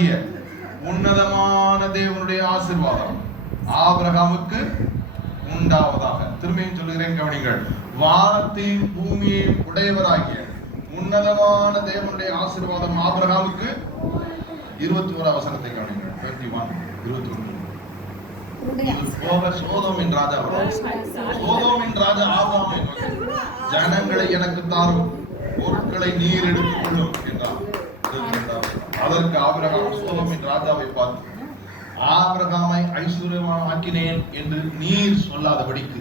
தேவனாகிய உன்னதமான தேவனுடைய ஆசீர்வாதம் ஆபிரகாமுக்கு உண்டாவதாக. திரும்பியும் சொல்லுகிறேன் கவனிங்கள் வானத்தையும் பூமியையும் உடையவராகிய உன்னதமான தேவனுடைய ஆசீர்வாதம் ஆபிரகாமுக்கு இருபத்தி ஓரா வசனத்தை கவனிங்கள் டுவெண்ட்டி ஒன் இருபத்தி ஒன்று சோதோமின் ராஜா. சோதோமின் ராஜா ஜனங்களை எனக்கு தாரும் பொருட்களை நீர் எடுத்துக் கொள்ளும் என்றார். அதற்கு ஆபிரகாம் சோதோமின் ராஜாவை பார்த்து ஆபிரகாமை ஐஸ்வர்யமாக்கினேன் என்று நீர் சொல்லாதபடிக்கு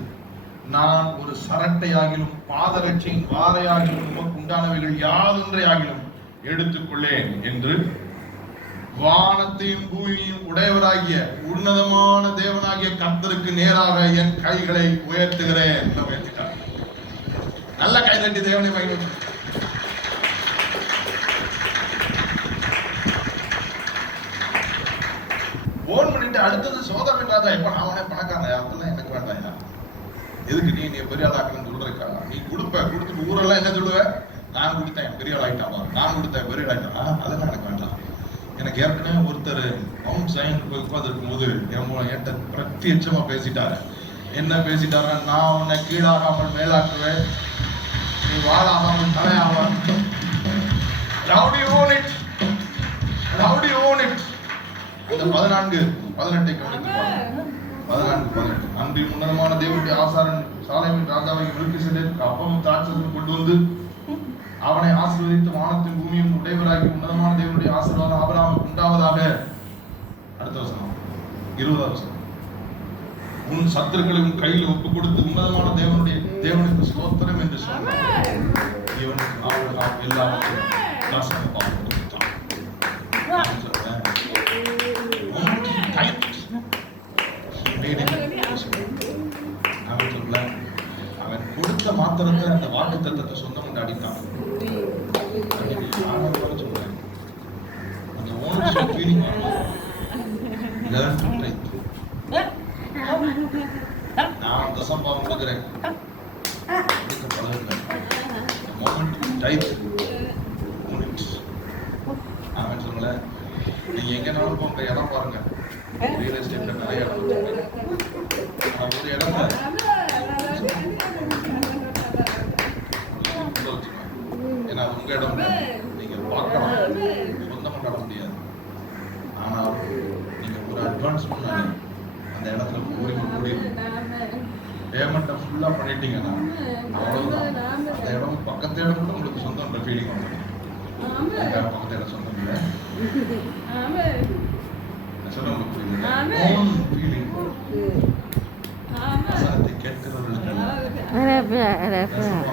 நான் ஒரு சரட்டையாகிலும் பாதரட்சையின் வாரையாகிலும் உமக்கு உண்டானவைகள் யாதொன்றையாகிலும் எடுத்துக்கொள்ளேன் என்று வானத்தையும் பூமியையும் உடையவராகிய உன்னதமான தேவனாகிய கத்தருக்கு நேராக என் கைகளை உயர்த்துகிறேன். நல்ல கை தட்டி தேவனை மகிழ்ச்சி அப்படின்ட்டு அடுத்தது சோதரன் ராஜா எப்போ அவனே பணக்காரன் அதெல்லாம் எனக்கு வேண்டாம் எதுக்கு நீ நீ பெரிய ஆளாக்கணும்னு சொல்றதுக்காக நீ கொடுப்ப கொடுத்துட்டு ஊரெல்லாம் என்ன சொல்லுவ? நான் கொடுத்தேன் பெரிய ஆள் நான் கொடுத்தேன் பெரிய ஆள் ஆயிட்டான் அதெல்லாம் எனக்கு வேண்டாம். எனக்கு ஏற்கனவே ஒருத்தர் மவுண்ட் சைன் போய் உட்காந்துருக்கும் போது என் மூலம் என்கிட்ட பிரத்யட்சமா பேசிட்டாரு. என்ன பேசிட்டாரு நான் உன்னை கீழாகாமல் மேலாக்குவேன். நீ வாழாகாமல் தலையாவான் How do you it? பதினான்கு பதினெட்டை கவனித்து. பதினான்கு பதினெட்டு. அன்று உன்னதமான தேவனுடைய ஆசாரன் சாலைமின் ராஜாவை விருத்தி செய்து அப்பமும் திராட்சையும் கொண்டு வந்து அவனை ஆசீர்வதித்து வானத்தின் பூமியும் உடையவராகி உன்னதமான தேவனுடைய ஆசீர்வாதம் ஆபிரகாமுக்கு உண்டாவதாக. அடுத்த வசனம். இருபதாவது வசனம். உன் சத்துருக்களை உன் கையில் ஒப்பு கொடுத்து உன்னதமான தேவனுடைய தேவனுக்கு ஸ்தோத்திரம் made அவன் அவன் கொடுத்த மாத்திரத்தை அந்த வாக்கு தத்தத்தை சொந்தம் கொண்டாடிட்டான் சொல்றேன் அந்த ஓனர்ஷிப் ஃபீலிங் நான் தசம்பாவம் கொடுக்குறேன். பழகல The moment அவன் சொல்லல நீங்க எங்கனாலும் போங்க இடம் பாருங்க. ரியல் எஸ்டேட்ல நிறைய இடம் ஏன்னா உங்க இடம் நீங்க பார்க்கலாம் சொந்தம் கொண்டாட முடியாது. ஆனா நீங்க ஒரு அட்வான்ஸ் பண்ணாலே அந்த இடத்துல உரிமை கூடி பேமெண்ட்டை ஃபுல்லா பண்ணிட்டீங்கன்னா அவ்வளவுதான். அந்த இடம் பக்கத்து இடம் கூட உங்களுக்கு சொந்தம் ஃபீலிங் வந்துடும் பக்கத்து இடம் சொந்தம் இல்லை. சொல்ல உங்களுக்கு புரியுதுங்களா? LFL